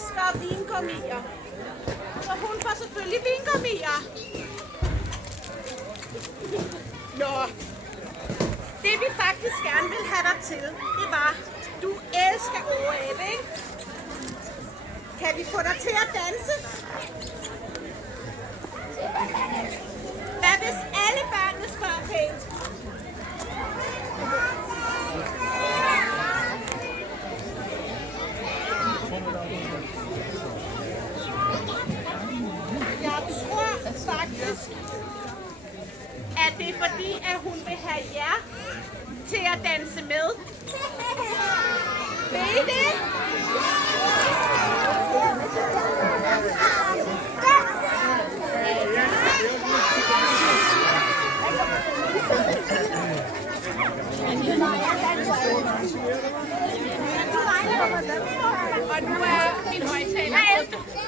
elsker vingummier. Så hun får selvfølgelig vingummier. Nå, det vi faktisk gerne vil have dig til, det var, du elsker OL, ikke? Kan vi få dig til at danse? Hvad hvis alle børnene spørger pænt? Jeg tror faktisk, at det er fordi, at hun vil have jer til at danse med. Ved I det? Og nu er min højtaler.